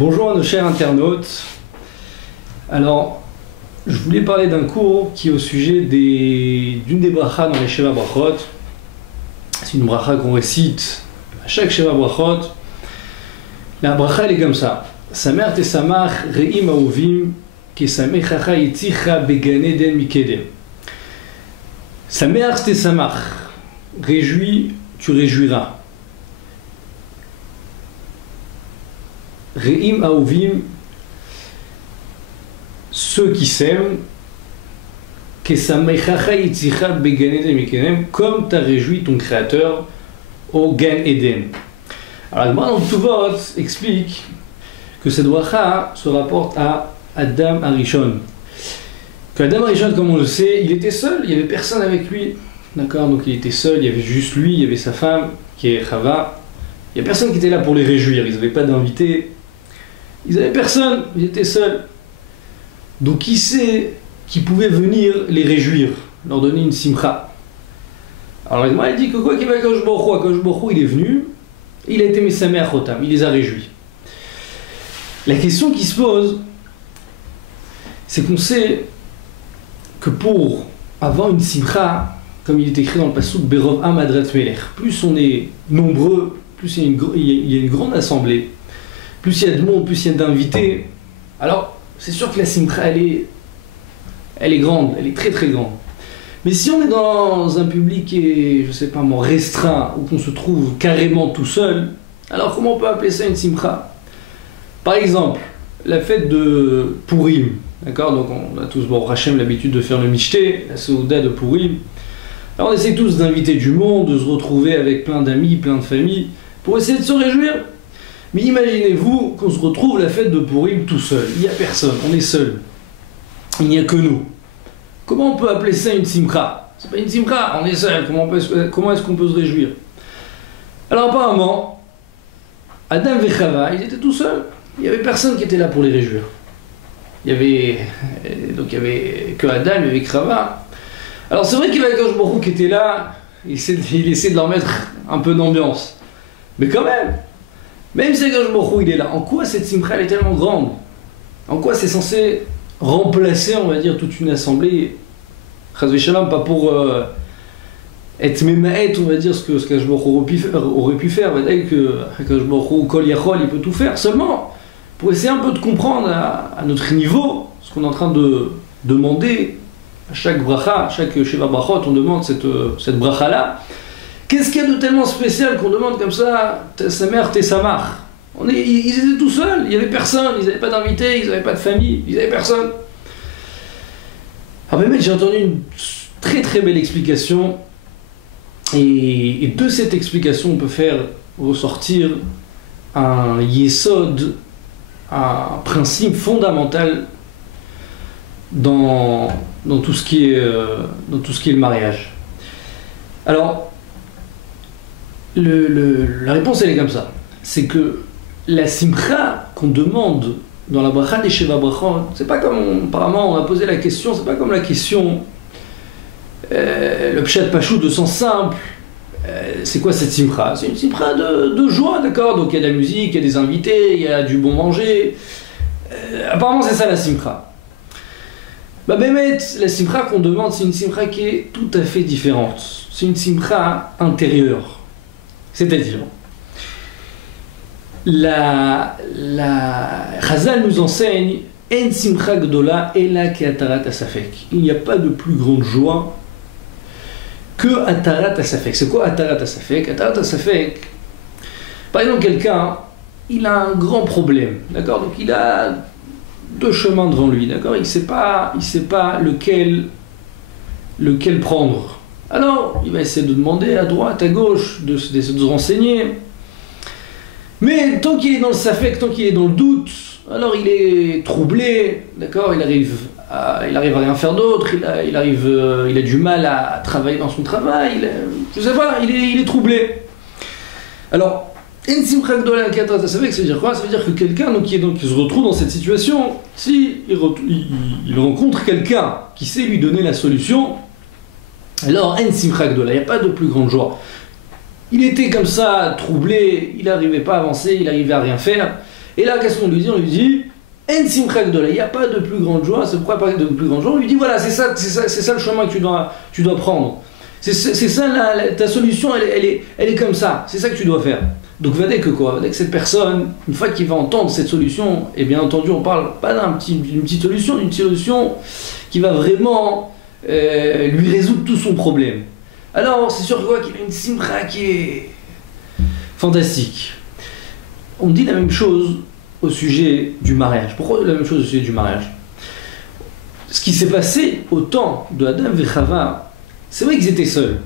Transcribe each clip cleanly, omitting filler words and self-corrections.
Bonjour à nos chers internautes. Alors, je voulais parler d'un cours qui est au sujet d'une des brachas dans les Sheva Brachot. C'est une bracha qu'on récite à chaque Sheva Brachot. La bracha elle est comme ça. Samer tesamach re'im ahovim kesamechacha yitzicha began eden mikedem. Samer tesamach, réjouis, tu réjouiras. Re'im ahovim, ceux qui s'aiment, kesamechacha yitzicha began eden mikedem, comme t'as réjoui ton créateur au Gan Eden. Alors la Gemara dans Ketuvot explique que cette bracha se rapporte à Adam Arishon. Que Adam Arishon, comme on le sait, il était seul, il n'y avait personne avec lui. D'accord, donc il était seul, il y avait juste lui, il y avait sa femme, qui est Chava. Il n'y a personne qui était là pour les réjouir, ils n'avaient pas d'invité. Ils n'avaient personne, ils étaient seuls. Donc qui sait qui pouvait venir les réjouir, leur donner une simcha. Alors la Gemara dit que quoi qu'il y avait Akadosh Baruch Hu, il est venu, il a été Mesameach Otam, il les a réjouis. La question qui se pose, c'est qu'on sait que pour avoir une simcha, comme il est écrit dans le passouk Berov Am Adrat Melech, plus on est nombreux, plus il y a une grande assemblée, plus il y a de monde, plus il y a d'invités, alors c'est sûr que la simcha elle est grande, elle est très très grande. Mais si on est dans un public qui est, je sais pas moi, restreint, ou qu'on se trouve carrément tout seul, alors comment on peut appeler ça une simcha? Par exemple, la fête de Purim, d'accord? Donc on a tous, bon, Hachem, l'habitude de faire le Mishté, la Seuda de Purim. Alors on essaie tous d'inviter du monde, de se retrouver avec plein d'amis, plein de familles, pour essayer de se réjouir. Mais imaginez-vous qu'on se retrouve la fête de Purim tout seul, il n'y a personne, on est seul, il n'y a que nous. Comment on peut appeler ça une simcha? C'est pas une simcha, on est seul, comment est-ce qu'on peut se réjouir? Alors apparemment, Adam et Chava, ils étaient tout seuls. Il n'y avait personne qui était là pour les réjouir. Il y avait que Adam, il y avait que Chava. Alors c'est vrai qu'il y avait Akadosh Baruch Hu qui était là, il essaie de leur mettre un peu d'ambiance. Mais quand même si Akadosh Baruch Hu il est là, en quoi cette simcha elle est tellement grande? En quoi c'est censé remplacer, on va dire, toute une assemblée? Chas v'shalom, pas pour être mémaët, on va dire, ce qu'Akadosh Baruch Hu aurait pu faire. C'est-à-dire que Akadosh Baruch Hu, Kol Yachol, il peut tout faire. Seulement, pour essayer un peu de comprendre à notre niveau, ce qu'on est en train de demander à chaque bracha, à chaque Sheva Brachot, on demande cette bracha-là. Qu'est-ce qu'il y a de tellement spécial qu'on demande comme ça, Samer Tesamach? Ils étaient tout seuls, il n'y avait personne, ils n'avaient pas d'invités, ils n'avaient pas de famille, ils n'avaient personne. Alors j'ai entendu une très très belle explication, et de cette explication on peut faire ressortir un yesod, un principe fondamental dans tout ce qui est le mariage. Alors la réponse elle est comme ça, c'est que la simcha qu'on demande dans la bracha des Sheva Brachot, c'est pas comme apparemment on a posé la question, c'est pas comme la question le pshat pashut de sens simple. C'est quoi cette simcha? C'est une simcha de joie, d'accord? Donc il y a de la musique, il y a des invités, il y a du bon manger. Apparemment c'est ça la simcha. Bah Bémet, la simcha qu'on demande, c'est une simcha qui est tout à fait différente. C'est une simcha intérieure. C'est-à-dire, Chazal nous enseigne En simcha gdola ela ke atarat asafek. Il n'y a pas de plus grande joie que atarat asafek. C'est quoi atarat asafek? Atarat asafek, par exemple, quelqu'un, il a un grand problème, d'accord? Donc il a deux chemins devant lui, d'accord? Il sait pas lequel prendre. Alors, il va essayer de demander à droite, à gauche, de se renseigner. Mais tant qu'il est dans le safek, tant qu'il est dans le doute, alors il est troublé, d'accord? Il arrive à rien faire d'autre, il a du mal à travailler dans son travail, je sais pas, il est troublé. Alors, En simcha gdola ke atarat asafek, ça veut dire quoi? Ça veut dire que quelqu'un qui se retrouve dans cette situation, si il rencontre quelqu'un qui sait lui donner la solution, alors En simcha gdola, il n'y a pas de plus grande joie. Il était comme ça, troublé, il n'arrivait pas à avancer, il n'arrivait à rien faire. Et là, qu'est-ce qu'on lui dit? On lui dit En simcha gdola, il n'y a pas de plus grande joie. C'est pourquoi pas de plus grande joie? On lui dit voilà, c'est ça le chemin que tu dois prendre. C'est ça, ta solution, elle est comme ça. C'est ça que tu dois faire. Donc, Vadek que quoi? Vadek que cette personne, une fois qu'il va entendre cette solution, et bien entendu, on parle pas d'une petite solution, d'une solution qui va vraiment lui résoudre tout son problème. Alors, c'est sûr qu'il a une simcha qui est fantastique. On dit la même chose au sujet du mariage. Pourquoi la même chose au sujet du mariage? Ce qui s'est passé au temps de Adam et Chava, c'est vrai qu'ils étaient seuls.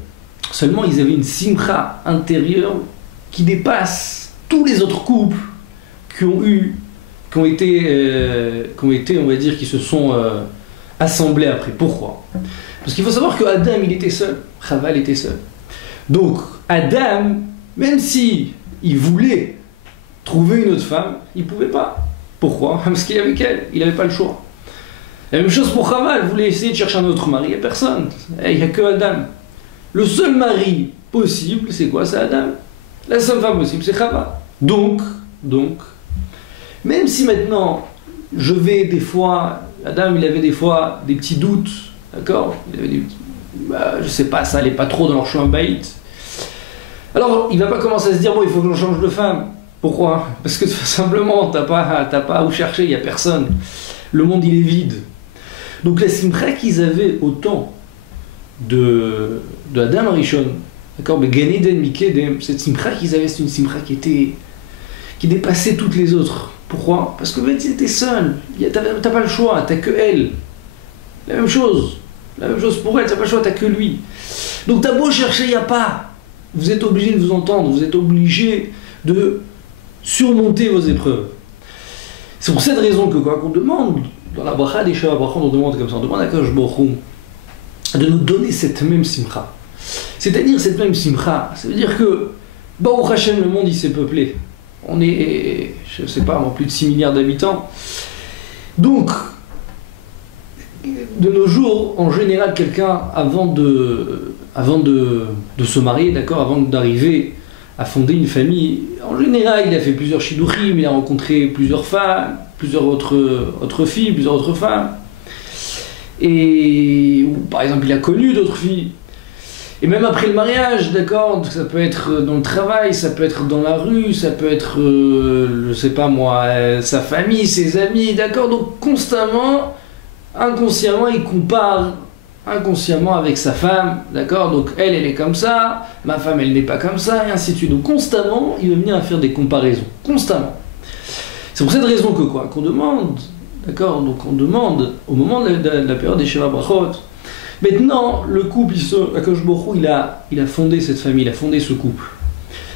Seulement, ils avaient une simcha intérieure qui dépasse tous les autres couples qui ont été, on va dire, qui se sont assemblés après. Pourquoi? Parce qu'il faut savoir que Adam, il était seul, Chava, elle était seule. Donc, Adam, même si il voulait trouver une autre femme, il ne pouvait pas. Pourquoi? Parce qu'il est avec elle, il n'avait pas le choix. La même chose pour Chava, elle voulait essayer de chercher un autre mari, il n'y a personne, il n'y a que Adam. Le seul mari possible, c'est quoi? C'est Adam. La seule femme possible, c'est Chava. Donc, même si maintenant, je vais des fois, Adam, il avait des fois des petits doutes, d'accord? Il avait des petits, je sais pas, ça allait pas trop dans leur chemin baït. Alors, il va pas commencer à se dire, bon, il faut que j'en change de femme. Pourquoi? Parce que tout simplement, t'as pas où chercher, il n'y a personne. Le monde, il est vide. Donc, la simcha qu'ils avaient au temps de Adam Rishon, d'accord, mais Gan Eden Mikedem, cette simcha qu'ils avaient, c'est une simcha qui dépassait toutes les autres. Pourquoi? Parce que ben, ils étaient seuls, t'as pas le choix, t'as que elle. La même chose pour elle, t'as pas le choix, t'as que lui. Donc t'as beau chercher, il n'y a pas. Vous êtes obligé de vous entendre, vous êtes obligé de surmonter vos épreuves. C'est pour cette raison que quoi qu'on demande, dans la bracha des Shabbat Brachot, on demande comme ça, on demande à Kadosh Baruch Hu de nous donner cette même simcha. C'est-à-dire cette même simcha, ça veut dire que Baruch Hashem, le monde il s'est peuplé. On est, je sais pas, plus de 6 milliards d'habitants. Donc, de nos jours, en général, quelqu'un, avant de se marier, d'accord, avant d'arriver à fonder une famille, en général, il a fait plusieurs shidduchim, il a rencontré plusieurs femmes, plusieurs autres filles, plusieurs autres femmes. Et, ou, par exemple, il a connu d'autres filles. Et même après le mariage, d'accord, ça peut être dans le travail, ça peut être dans la rue, ça peut être, je sais pas moi, sa famille, ses amis, d'accord. Donc constamment, inconsciemment, il compare inconsciemment avec sa femme, d'accord. Donc elle est comme ça, ma femme, elle n'est pas comme ça, et ainsi de suite. Donc constamment, il va venir à faire des comparaisons, constamment. C'est pour cette raison que quoi, qu'on demande, d'accord. Donc on demande au moment de la période des Shabbat Brachot. Maintenant, le couple, Akadosh Baruch Hu, il a fondé cette famille, il a fondé ce couple.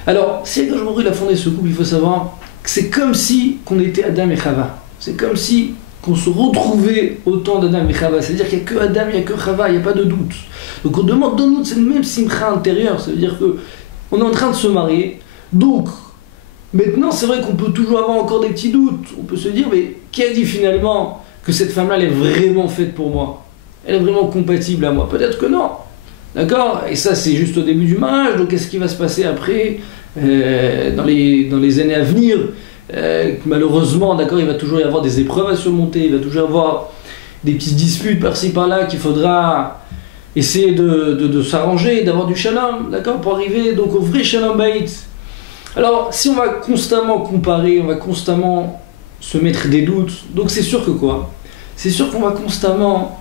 Alors, si Akadosh Baruch Hu, il a fondé ce couple, il faut savoir que c'est comme si qu'on était Adam et Chava. C'est comme si qu'on se retrouvait au temps d'Adam et Chava. C'est-à-dire qu'il n'y a que Adam, il n'y a que Chava, il n'y a pas de doute. Donc on demande, donne-nous cette même simcha intérieure. Ça veut dire qu'on est en train de se marier. Donc, maintenant, c'est vrai qu'on peut toujours avoir encore des petits doutes. On peut se dire, mais qui a dit finalement que cette femme-là, elle est vraiment faite pour moi? Elle est vraiment compatible à moi? Peut-être que non. D'accord? Et ça, c'est juste au début du mariage. Donc, qu'est-ce qui va se passer après, dans les années à venir? Malheureusement, d'accord, il va toujours y avoir des épreuves à surmonter. Il va toujours y avoir des petites disputes par-ci, par-là qu'il faudra essayer de s'arranger, d'avoir du shalom, d'accord, pour arriver donc au vrai shalom baït. Alors, si on va constamment comparer, on va constamment se mettre des doutes, donc c'est sûr que quoi? C'est sûr qu'on va constamment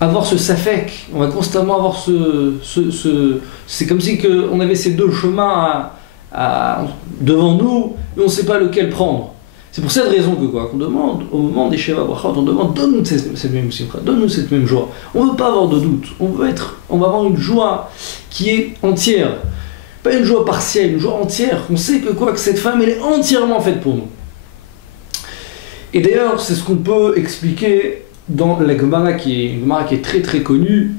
avoir ce safek, on va constamment avoir c'est comme si on avait ces deux chemins devant nous et on ne sait pas lequel prendre. C'est pour cette raison que quoi, qu'on demande au moment des Shabbat Brachot, on demande, donne-nous cette même simcha, donne-nous cette même joie. On ne veut pas avoir de doute, on va avoir une joie qui est entière, pas une joie partielle, une joie entière. On sait que quoi, que cette femme elle est entièrement faite pour nous. Et d'ailleurs, c'est ce qu'on peut expliquer dans la Gemara qui est très très connue.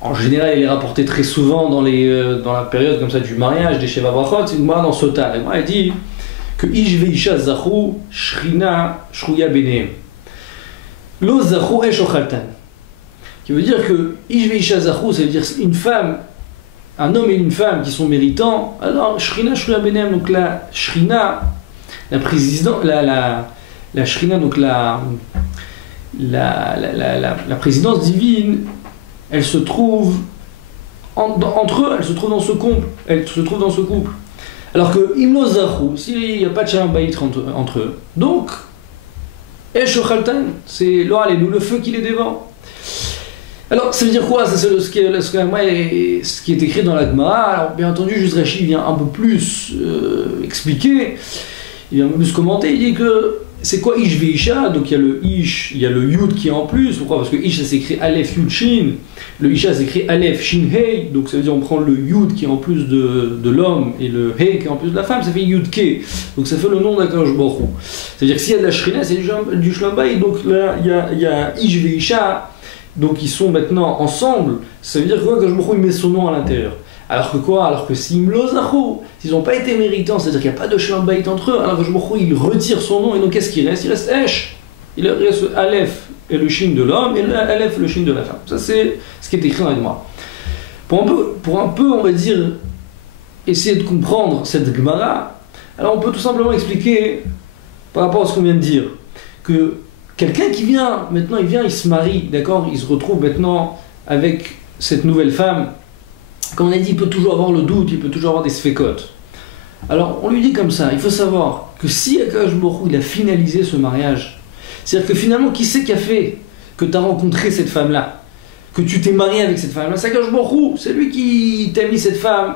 En général, elle est rapportée très souvent dans la période comme ça du mariage, des Shabbat Brachot. C'est une Gemara dans Sota. La Gemara dit que Ish veisha zachu shrina shruya benehem. Lo zachu esh ochaltan. Qui veut dire que Ish veisha zachu, ça veut dire une femme, un homme et une femme qui sont méritants. Alors shrina shruya benehem, donc la shrina, la Shrina, donc la présidence divine, elle se trouve entre eux, elle se trouve dans ce couple. Alors que Imlo Zachou, s'il n'y a pas de Shalom Bayit entre eux, donc Esh Ochaltan, c'est le feu qui les dévore. Alors, ça veut dire quoi? C'est ce qui est écrit dans la Gemara. Alors, bien entendu, juste Rashi vient un peu plus expliquer, il vient un peu plus commenter. Il dit que c'est quoi Ish Veisha? Donc, il y a le Ish, il y a le Yud qui est en plus. Pourquoi? Parce que Ish, ça s'écrit Aleph Yud Shin. Le Isha s'écrit Aleph Shin Hei. Donc, ça veut dire on prend le Yud qui est en plus de l'homme et le Hei qui est en plus de la femme. Ça fait Yud Ke. Donc, ça fait le nom d'Akadosh Baruch Hu. Ça veut dire que s'il y a de la Shrina, c'est du Shalom Bayit. Donc, là, il y a Ish Veisha. Donc ils sont maintenant ensemble, ça veut dire que Akadosh Baruch Hu il met son nom à l'intérieur. Alors que quoi? Alors que s'ils n'ont pas été méritants, c'est-à-dire qu'il n'y a pas de Shalom Bayit entre eux, alors Akadosh Baruch Hu il retire son nom, et donc qu'est-ce qu'il reste? Il reste Esh. Il reste le Aleph et le Shin de l'homme, et le Aleph et le Shin de la femme. Ça c'est ce qui est écrit dans la Gemara. Pour un peu, on va dire, essayer de comprendre cette Gemara, alors on peut tout simplement expliquer, par rapport à ce qu'on vient de dire, que quelqu'un qui vient, maintenant il se marie, d'accord, il se retrouve maintenant avec cette nouvelle femme, comme on a dit, il peut toujours avoir le doute, il peut toujours avoir des sfécotes. Alors on lui dit comme ça, il faut savoir que si Akadosh Baruch Hu il a finalisé ce mariage, c'est-à-dire que finalement qui c'est qui a fait que tu as rencontré cette femme-là, que tu t'es marié avec cette femme-là, c'est Akadosh Baruch Hu, c'est lui qui t'a mis cette femme,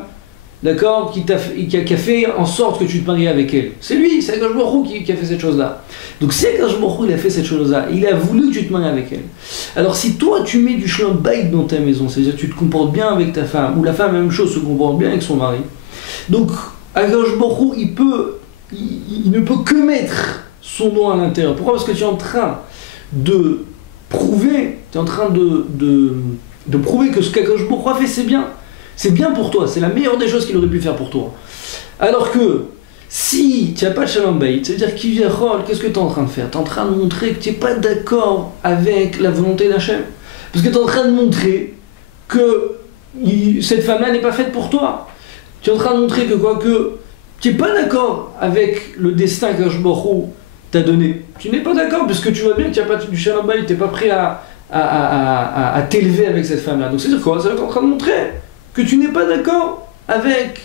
d'accord, qui a fait en sorte que tu te maries avec elle. C'est lui, c'est Akadosh Baruch Hu qui a fait cette chose-là. Donc si Akadosh Baruch Hu il a fait cette chose-là, il a voulu que tu te maries avec elle. Alors si toi tu mets du Shalom Bayit dans ta maison, c'est-à-dire que tu te comportes bien avec ta femme, ou la femme même chose se comporte bien avec son mari, donc Akadosh Baruch Hu il ne peut que mettre son nom à l'intérieur. Pourquoi? Parce que tu es en train de prouver, de prouver que ce qu'Akadosh Baruch Hu a fait c'est bien. C'est bien pour toi, c'est la meilleure des choses qu'il aurait pu faire pour toi. Alors que, si tu n'as pas de Shalom Bayit, ça veut dire qu'est-ce que tu es en train de faire? Tu es en train de montrer que tu n'es pas d'accord avec la volonté d'Hachem. Parce que tu es en train de montrer que cette femme-là n'est pas faite pour toi. Tu es en train de montrer que tu n'es pas d'accord avec le destin que Akadosh Baruch Hu t'a donné. Tu n'es pas d'accord, puisque tu vois bien que tu n'as pas du Shalom Bayit, tu n'es pas prêt à t'élever avec cette femme-là. Donc c'est dire quoi? Ça veut dire que tu es en train de montrer que tu n'es pas d'accord avec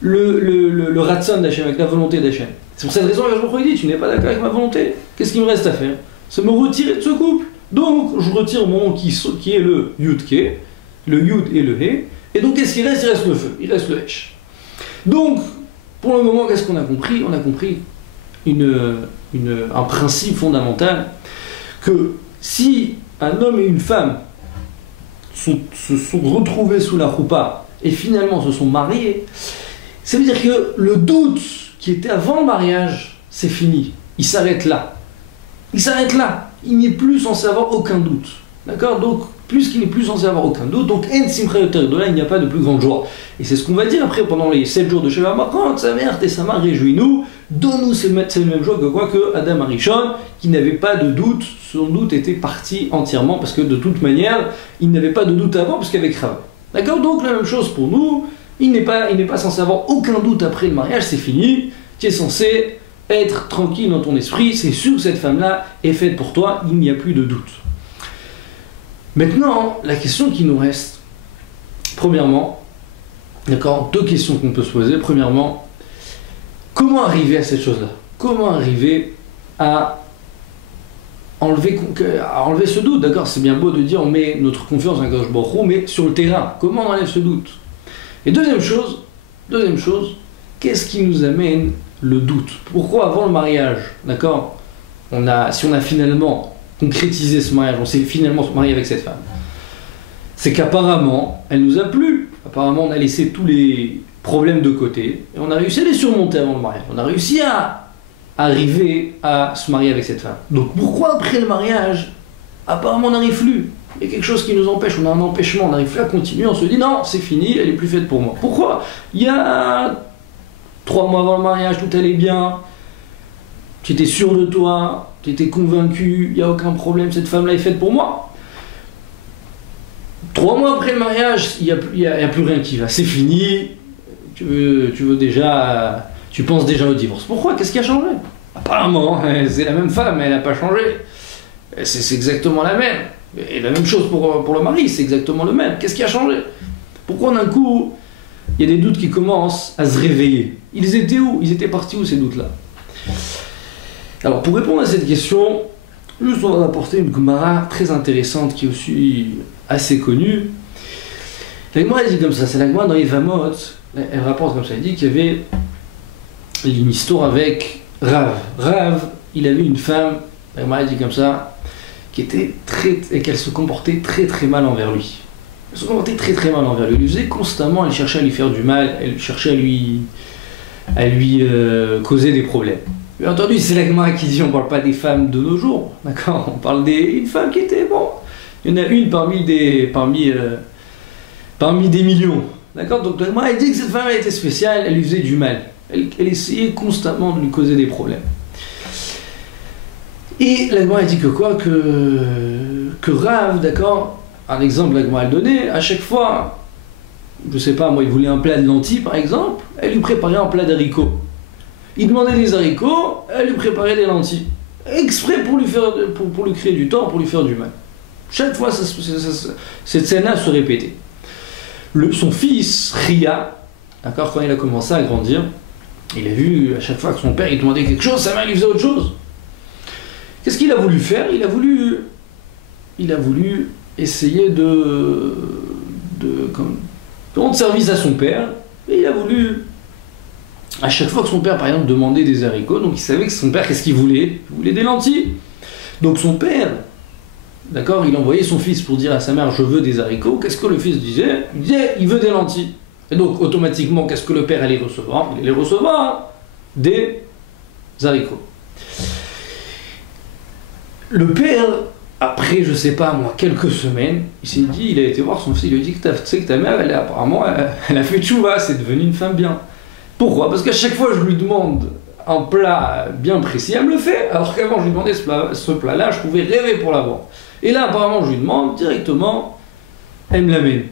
le Ratson d'Hachem, avec la volonté d'Hachem. C'est pour cette raison que je me dis, tu n'es pas d'accord avec ma volonté, qu'est-ce qu'il me reste à faire? C'est me retirer de ce couple. Donc je retire mon nom qui est le Yud Ke, le Yud et le He, et donc qu'est-ce qu'il reste? Il reste le feu, il reste le Hesh. Donc, pour le moment, qu'est-ce qu'on a compris? On a compris un principe fondamental, que si un homme et une femme se sont retrouvés sous la choupa et finalement se sont mariés, ça veut dire que le doute qui était avant le mariage, c'est fini. Il s'arrête là. Il s'arrête là. Il n'est plus censé avoir aucun doute. D'accord? Donc, puisqu'il n'est plus censé avoir aucun doute, donc en simcha yoter gdola, il n'y a pas de plus grande joie. Et c'est ce qu'on va dire après pendant les 7 jours de Sheva Makot, sa mère, Tessama, réjouis-nous, donne-nous cette même joie que Adam Arishon, qui n'avait pas de doute, son doute était parti entièrement, parce que de toute manière, il n'avait pas de doute avant, parce qu'avec Chava. D'accord? Donc la même chose pour nous, il n'est pas censé avoir aucun doute après le mariage, c'est fini, tu es censé être tranquille dans ton esprit, c'est sûr que cette femme-là est faite pour toi, il n'y a plus de doute. Maintenant, la question qui nous reste, premièrement, d'accord, 2 questions qu'on peut se poser. Premièrement, comment arriver à cette chose-là? Comment arriver à enlever ce doute? D'accord, c'est bien beau de dire on met notre confiance en Akadosh Baruch Hu, mais sur le terrain, comment on enlève ce doute? Et deuxième chose, qu'est-ce qui nous amène le doute? Pourquoi avant le mariage, d'accord, si on a finalement concrétisé ce mariage, on s'est finalement marié avec cette femme, c'est qu'apparemment, elle nous a plu. Apparemment, on a laissé tous les problèmes de côté et on a réussi à les surmonter avant le mariage. On a réussi à arriver à se marier avec cette femme. Donc pourquoi après le mariage, apparemment on n'arrive plus? Il y a quelque chose qui nous empêche, on a un empêchement, on n'arrive plus à continuer, on se dit non, c'est fini, elle est plus faite pour moi. Pourquoi? Il y a 3 mois avant le mariage, tout allait bien, tu étais sûr de toi, tu étais convaincu, il n'y a aucun problème, cette femme-là est faite pour moi. 3 mois après le mariage, il n'y a plus rien qui va, c'est fini, tu veux déjà tu penses déjà au divorce. Pourquoi? Qu'est-ce qui a changé? Apparemment, c'est la même femme, elle n'a pas changé. C'est exactement la même. Et la même chose pour le mari, c'est exactement le même. Qu'est-ce qui a changé? Pourquoi d'un coup, il y a des doutes qui commencent à se réveiller? Ils étaient où? Ils étaient partis où ces doutes-là? Alors pour répondre à cette question, juste on va apporter une Gemara très intéressante qui est aussi assez connue. La Gemara dit comme ça, c'est la Gemara dans Yevamot, elle rapporte comme ça, elle dit qu'il y avait une histoire avec Rav. Rav, il avait une femme, la Gemara dit comme ça, qui était et qu'elle se comportait très très mal envers lui. Elle se comportait très très mal envers lui. Elle lui faisait constamment, elle cherchait à lui faire du mal, elle cherchait à lui causer des problèmes. Bien entendu, c'est la Gemara qui dit on ne parle pas des femmes de nos jours, d'accord? On parle d'une femme qui était, bon, il y en a une parmi des millions, d'accord? Donc la Gemara dit que cette femme elle était spéciale, elle lui faisait du mal, elle essayait constamment de lui causer des problèmes. Et la Gemara dit que quoi? Que Rav, d'accord? Un exemple, la Gemara elle donnait, à chaque fois, je sais pas, moi, il voulait un plat de lentilles par exemple, elle lui préparait un plat d'haricots. Il demandait des haricots, elle lui préparait des lentilles. Exprès pour lui créer du tort, pour lui faire du mal. Chaque fois, cette scène-là se répétait. Son fils, Ria, d'accord, quand il a commencé à grandir, il a vu à chaque fois que son père il demandait quelque chose, sa mère lui faisait autre chose. Qu'est-ce qu'il a voulu faire? Il a voulu essayer de rendre service à son père, et il a voulu, à chaque fois que son père, par exemple, demandait des haricots, donc il savait que son père, qu'est-ce qu'il voulait? Il voulait des lentilles. Donc son père, d'accord, il envoyait son fils pour dire à sa mère, je veux des haricots. Qu'est-ce que le fils disait? Il disait, il veut des lentilles. Et donc, automatiquement, qu'est-ce que le père allait recevoir? Il allait recevoir des haricots. Le père, après, je sais pas moi, quelques semaines, il s'est dit, il a été voir son fils, il lui a dit que tu sais que ta mère, apparemment, elle a fait tchouva, c'est devenu une femme bien. Pourquoi? Parce qu'à chaque fois je lui demande un plat bien précis, elle me le fait, alors qu'avant je lui demandais ce plat-là, je pouvais rêver pour l'avoir. Et là, apparemment, je lui demande directement, elle me l'amène.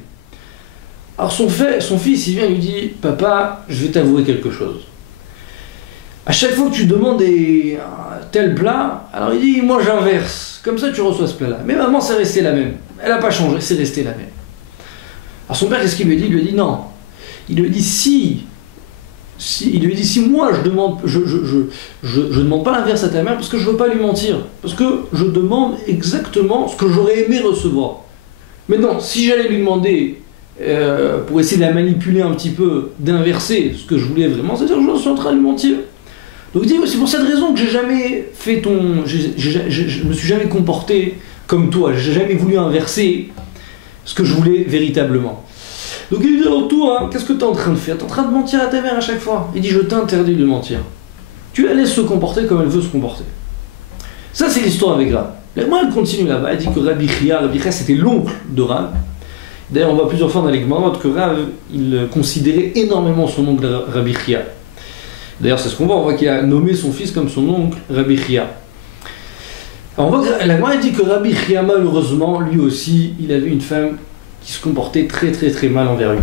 Alors son fils, il vient et lui dit, papa, je vais t'avouer quelque chose. À chaque fois que tu demandes tel plat, alors il dit, moi j'inverse, comme ça tu reçois ce plat-là. Mais maman, c'est resté la même, elle n'a pas changé, c'est resté la même. Alors son père, qu'est-ce qu'il lui a dit? Il lui a dit non. Il lui a dit si moi je demande, je demande pas l'inverse à ta mère parce que je veux pas lui mentir, parce que je demande exactement ce que j'aurais aimé recevoir. Maintenant, si j'allais lui demander pour essayer de la manipuler un petit peu, d'inverser ce que je voulais vraiment, c'est-à-dire que je suis en train de lui mentir. Donc il dit, c'est pour cette raison que j'ai jamais fait je me suis jamais comporté comme toi, j'ai jamais voulu inverser ce que je voulais véritablement. Donc il lui dit, alors toi, qu'est-ce que tu es en train de faire? Tu es en train de mentir à ta mère à chaque fois. Il dit, je t'interdis de mentir. Tu la laisses se comporter comme elle veut se comporter. Ça, c'est l'histoire avec Rav. Moi, elle continue là-bas. Elle dit que Rabbi Chia c'était l'oncle de Rav. D'ailleurs, on voit plusieurs fois dans les Gemarot que Rav, il considérait énormément son oncle Rabbi Chia. D'ailleurs, c'est ce qu'on voit. On voit qu'il a nommé son fils comme son oncle Rabbi Chia. Alors, on voit que la Gemara dit que Rabbi Chia, malheureusement, lui aussi, il avait une femme qui se comportait très très très mal envers lui.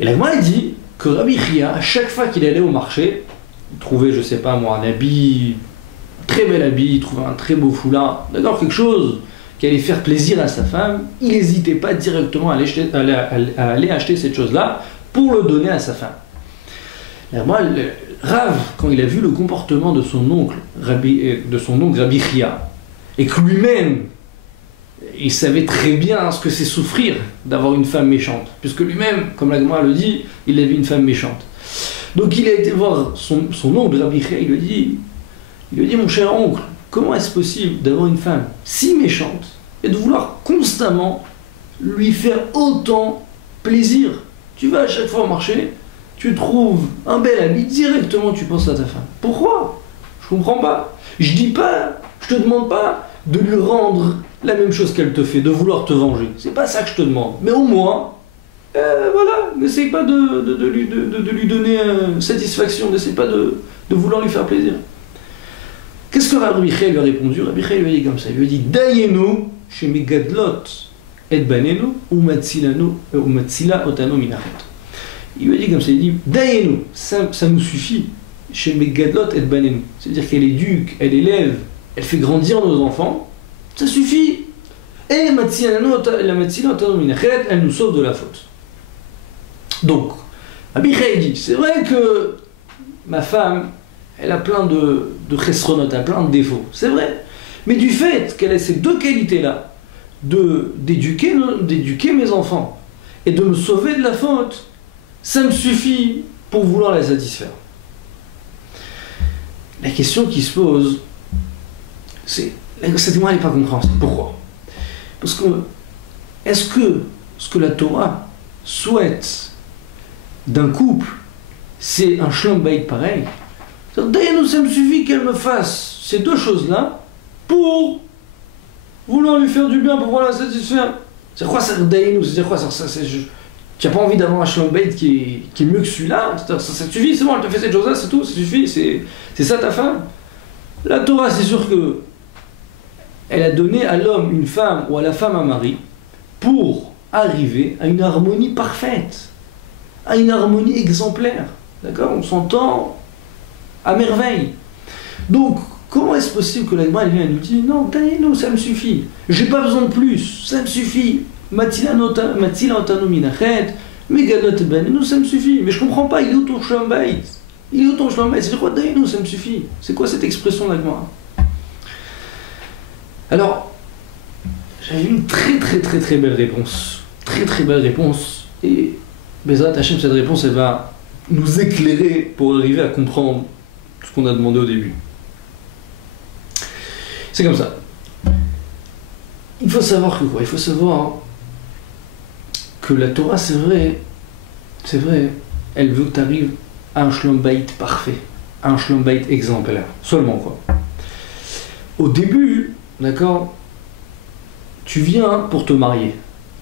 Et la Gemara dit que Rabbi Chia, à chaque fois qu'il allait au marché, il trouvait, je sais pas moi, un habit, un très bel habit, il trouvait un très beau foulard, d'accord, quelque chose qui allait faire plaisir à sa femme, il n'hésitait pas directement à aller acheter cette chose-là pour le donner à sa femme. Rav, quand il a vu le comportement de son oncle Rabbi Chia, et que lui-même, il savait très bien ce que c'est souffrir d'avoir une femme méchante, puisque lui-même, comme la Gemara le dit, il avait une femme méchante. Donc il a été voir son oncle Rabbi Chia, il lui dit, mon cher oncle, comment est-ce possible d'avoir une femme si méchante et de vouloir constamment lui faire autant plaisir? Tu vas à chaque fois au marché, tu trouves un bel habit, directement tu penses à ta femme. Pourquoi? Je comprends pas. Je te demande pas de lui rendre la même chose qu'elle te fait, de vouloir te venger. C'est pas ça que je te demande. Mais au moins, voilà, n'essaye pas de lui donner satisfaction, n'essaye pas de vouloir lui faire plaisir. Qu'est-ce que Rabbi Chia lui a répondu? Rabbi Chia lui a dit comme ça, il lui a dit Dayenu chez Megadlot et Banenu ou Matsila Otano Minachet. Il lui a dit comme ça, il dit Dayenu, ça nous suffit chez Megadlot et Banen. C'est-à-dire qu'elle éduque, elle élève, elle fait grandir nos enfants, ça suffit. Et la Matzilot, elle nous sauve de la faute. Donc, Abichai dit, c'est vrai que ma femme, elle a plein de chesronot, elle a plein de défauts, c'est vrai. Mais du fait qu'elle ait ces deux qualités-là, d'éduquer mes enfants et de me sauver de la faute, ça me suffit pour vouloir la satisfaire. La question qui se pose, c'est, cette moi, elle n'est pas compréhensible. Pourquoi? Parce que, est-ce que ce que la Torah souhaite d'un couple, c'est un shlom bayit pareil? D'ailleurs, ça me suffit qu'elle me fasse ces deux choses-là pour vouloir lui faire du bien, pour vouloir la satisfaire. C'est quoi ça, Daïnou? C'est quoi ça? Tu n'as pas envie d'avoir un shlom bayit qui est mieux que celui-là? Ça te suffit, c'est bon, elle te fait cette chose-là, c'est tout, ça suffit, c'est ça ta femme? La Torah, c'est sûr que elle a donné à l'homme une femme ou à la femme un mari pour arriver à une harmonie parfaite, à une harmonie exemplaire. D'accord? On s'entend à merveille. Donc, comment est-ce possible que la Gemara vient et nous dit non, Daïnou, ça me suffit, j'ai pas besoin de plus, ça me suffit. Matzila otanu minachet, Megadlot et Banen, ça me suffit. Mais je comprends pas, il est où ton shlom bayit? Il est où ton shlom bayit? C'est quoi Daïnou, ça me suffit? C'est quoi cette expression de la Gemara? Alors, j'avais une très belle réponse. Très belle réponse. Et Bezrat Hashem, cette réponse, elle va nous éclairer pour arriver à comprendre ce qu'on a demandé au début. C'est comme ça. Il faut savoir que quoi? Il faut savoir que la Torah, c'est vrai, elle veut que tu arrives à un shlom bayit parfait, à un shlom bayit exemplaire. Seulement quoi. Au début, d'accord, tu viens pour te marier.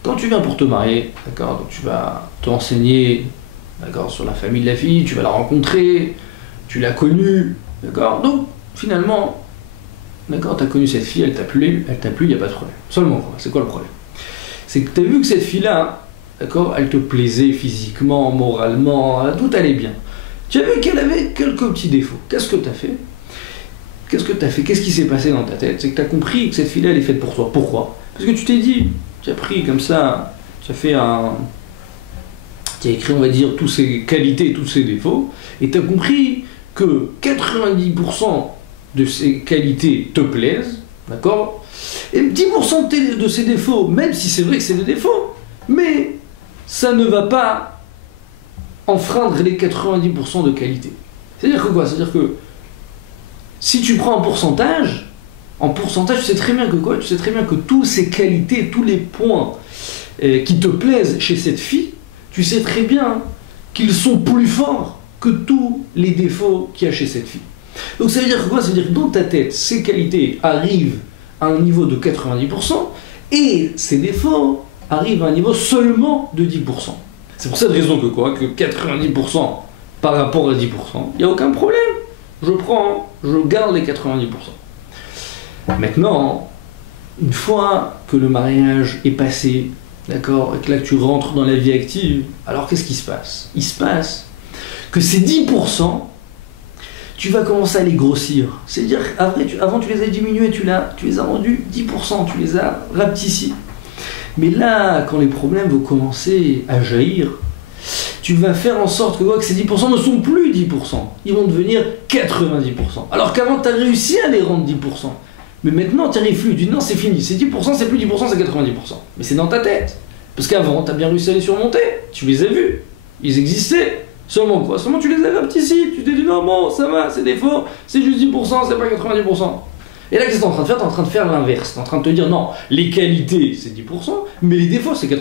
Quand tu viens pour te marier, d'accord, donc tu vas te renseigner, d'accord, sur la famille de la fille, tu vas la rencontrer, tu l'as connue, d'accord, donc finalement, d'accord, tu as connu cette fille, elle t'a plu, il n'y a pas de problème. Seulement quoi, c'est quoi le problème? C'est que tu as vu que cette fille-là, d'accord, elle te plaisait physiquement, moralement, tout allait bien. Tu as vu qu'elle avait quelques petits défauts. Qu'est-ce que tu as fait? Qu'est-ce qui s'est passé dans ta tête? C'est que tu as compris que cette fille-là, elle est faite pour toi. Pourquoi? Parce que tu t'es dit, tu as pris comme ça, tu as écrit, on va dire, toutes ses qualités et tous ses défauts, et tu as compris que 90% de ses qualités te plaisent, d'accord? Et 10% de ses défauts, même si c'est vrai que c'est des défauts, mais ça ne va pas enfreindre les 90% de qualité. C'est-à-dire que quoi? C'est-à-dire que si tu prends en pourcentage, tu sais très bien que quoi? Tu sais très bien que toutes ces qualités, tous les points qui te plaisent chez cette fille, tu sais très bien qu'ils sont plus forts que tous les défauts qu'il y a chez cette fille. Donc ça veut dire quoi? Ça veut dire que dans ta tête, ces qualités arrivent à un niveau de 90% et ces défauts arrivent à un niveau seulement de 10%. C'est pour cette raison que quoi? Que 90% par rapport à 10%, il n'y a aucun problème. Je garde les 90%. Maintenant, une fois que le mariage est passé, d'accord, et que là tu rentres dans la vie active, alors qu'est-ce qui se passe? Il se passe que ces 10%, tu vas commencer à les grossir. C'est-à-dire, avant tu les as diminués, tu les as rendus 10%, tu les as rapetissés. Mais là, quand les problèmes vont commencer à jaillir, tu vas faire en sorte que ces 10% ne sont plus 10%. Ils vont devenir 90%. Alors qu'avant, tu as réussi à les rendre 10%. Mais maintenant, tu n'y arrives plus. Tu dis non, c'est fini. C'est 10%, c'est plus 10%, c'est 90%. Mais c'est dans ta tête. Parce qu'avant, tu as bien réussi à les surmonter. Tu les as vus. Ils existaient. Seulement quoi? Seulement tu les as rapetissés. Tu t'es dit non, bon, ça va, c'est des faux. C'est juste 10%, c'est pas 90%. Et là, qu'est-ce que tu es en train de faire? Tu es en train de faire l'inverse. Tu es en train de te dire non, les qualités, c'est 10%, mais les défauts, c'est 90%.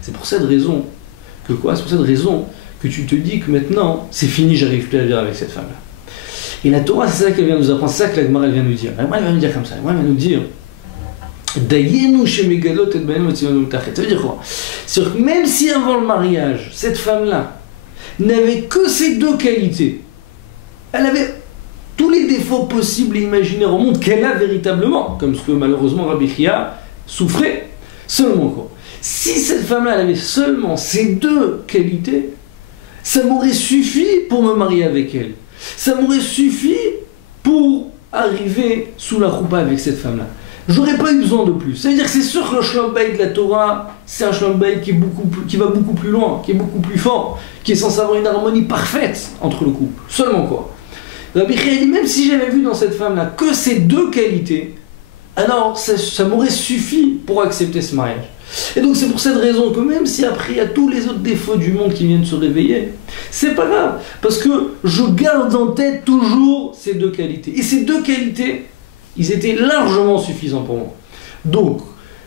C'est pour cette raison que quoi? C'est pour cette raison que tu te dis que maintenant, c'est fini, j'arrive plus à vivre avec cette femme-là. Et la Torah, c'est ça qu'elle vient nous apprendre, c'est ça que la Gemara vient nous dire. La Gemara vient nous dire comme ça. La Gemara vient nous dire Dayenu chez Megadlot et Banen. Ça veut dire quoi? C'est-à-dire que même si avant le mariage, cette femme-là n'avait que ces deux qualités, elle avait tous les défauts possibles et imaginaires au monde qu'elle a véritablement, comme ce que malheureusement Rabbi Chia souffrait, seulement quoi. Si cette femme-là avait seulement ces deux qualités, ça m'aurait suffi pour me marier avec elle. Ça m'aurait suffi pour arriver sous la choupa avec cette femme-là. J'aurais pas eu besoin de plus. C'est-à-dire que c'est sûr que le shalom bayit de la Torah, c'est un shalom bayit qui va beaucoup plus loin, qui est beaucoup plus fort, qui est censé avoir une harmonie parfaite entre le couple. Seulement quoi. Rabbi Chia dit, même si j'avais vu dans cette femme-là que ces deux qualités, alors ça m'aurait suffi pour accepter ce mariage. Et donc c'est pour cette raison que même si après il y a tous les autres défauts du monde qui viennent se réveiller, c'est pas grave, parce que je garde en tête toujours ces deux qualités. Et ces deux qualités, ils étaient largement suffisants pour moi. Donc,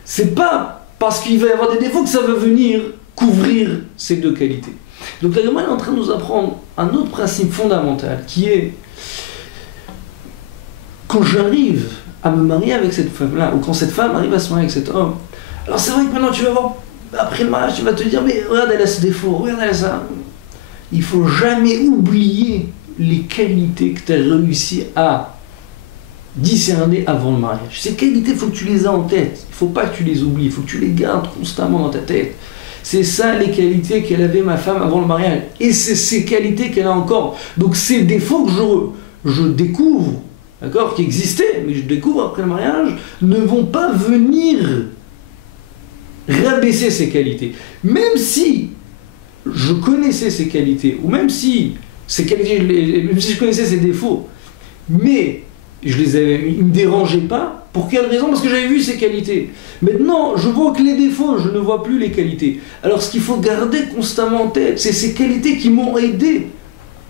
c'est pas parce qu'il va y avoir des défauts que ça va venir couvrir ces deux qualités. Donc la Gemara est en train de nous apprendre un autre principe fondamental qui est quand j'arrive à me marier avec cette femme-là, ou quand cette femme arrive à se marier avec cet homme, alors c'est vrai que maintenant tu vas voir, après le mariage, tu vas te dire, mais regarde, elle a ce défaut, regarde, elle a ça. Il faut jamais oublier les qualités que tu as réussi à discerner avant le mariage. Ces qualités, il faut que tu les aies en tête. Il ne faut pas que tu les oublies, il faut que tu les gardes constamment dans ta tête. C'est ça les qualités qu'elle avait, ma femme, avant le mariage. Et c'est ces qualités qu'elle a encore. Donc ces défauts que je découvre, d'accord, qui existaient, mais je découvre après le mariage, ne vont pas venir rabaisser ces qualités. Même si je connaissais ces qualités, ou même si ces qualités, même si je connaissais ces défauts, mais ils ne me dérangeaient pas. Pour quelle raison? Parce que j'avais vu ces qualités. Maintenant, je vois que les défauts, je ne vois plus les qualités. Alors ce qu'il faut garder constamment en tête, c'est ces qualités qui m'ont aidé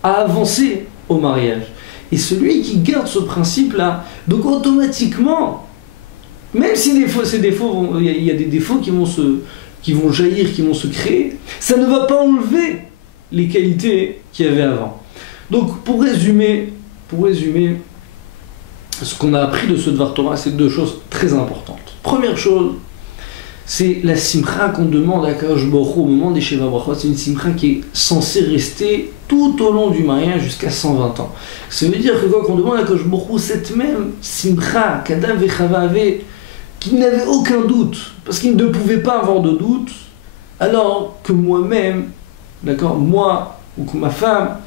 à avancer au mariage. Et celui qui garde ce principe-là, donc automatiquement, même si ces défauts, il y a des défauts qui vont jaillir, qui vont se créer, ça ne va pas enlever les qualités qu'il y avait avant. Donc pour résumer, ce qu'on a appris de ce Dvar Torah, c'est deux choses très importantes. Première chose, c'est la simcha qu'on demande à Kadosh Baruch Hu au moment des Sheva Brachot. C'est une simcha qui est censée rester tout au long du mariage jusqu'à 120 ans. Ça veut dire que quand on demande à Kadosh Baruch Hu cette même simcha qu'Adam et Chava avaient, qui n'avait aucun doute, parce qu'ils ne pouvaient pas avoir de doute, alors que moi-même, d'accord, moi ou que ma femme,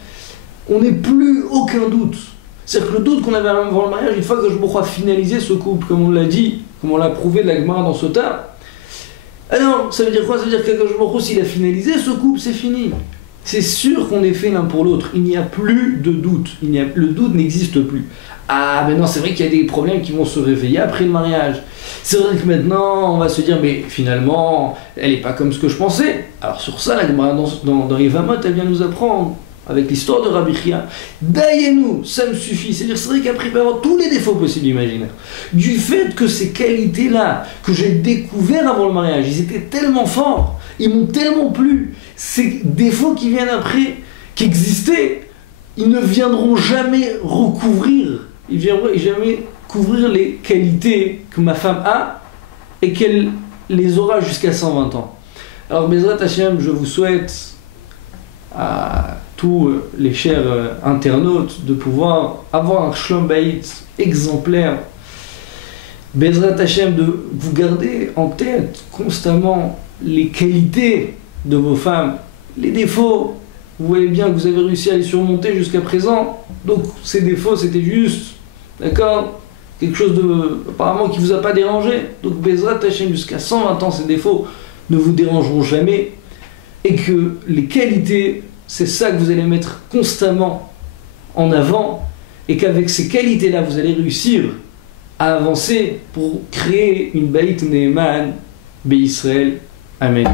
on n'ait plus aucun doute. C'est-à-dire que le doute qu'on avait avant le mariage, une fois que je me crois finaliser ce couple, comme on l'a dit, comme on l'a prouvé de la Gemara dans ce tas, alors ça veut dire quoi? Ça veut dire que je me crois, s'il a finalisé ce couple, c'est fini. C'est sûr qu'on est fait l'un pour l'autre. Il n'y a plus de doute. Le doute n'existe plus. Ah, maintenant c'est vrai qu'il y a des problèmes qui vont se réveiller après le mariage. C'est vrai que maintenant on va se dire, mais finalement, elle n'est pas comme ce que je pensais. Alors sur ça, la Gemara dans Yevamot, elle vient nous apprendre, avec l'histoire de Rabbi Chia, Dayenu, ça me suffit. C'est-à-dire, c'est vrai qu'après, il peut y avoir tous les défauts possibles imaginaires. Du fait que ces qualités-là, que j'ai découvertes avant le mariage, ils étaient tellement forts, ils m'ont tellement plu, ces défauts qui viennent après, qui existaient, ils ne viendront jamais recouvrir, ils viendront jamais couvrir les qualités que ma femme a et qu'elle les aura jusqu'à 120 ans. Alors, Bezrat Hashem, je vous souhaite à tous les chers internautes de pouvoir avoir un Shalom Bayit exemplaire. Bezrat Hashem, de vous garder en tête constamment les qualités de vos femmes, les défauts. Vous voyez bien que vous avez réussi à les surmonter jusqu'à présent. Donc ces défauts, c'était juste, d'accord, quelque chose de apparemment qui vous a pas dérangé. Donc Bezrat Hashem, jusqu'à 120 ans, ces défauts ne vous dérangeront jamais. Et que les qualités, c'est ça que vous allez mettre constamment en avant, et qu'avec ces qualités-là, vous allez réussir à avancer pour créer une Beit Ne'eman Be'Israël. Amen.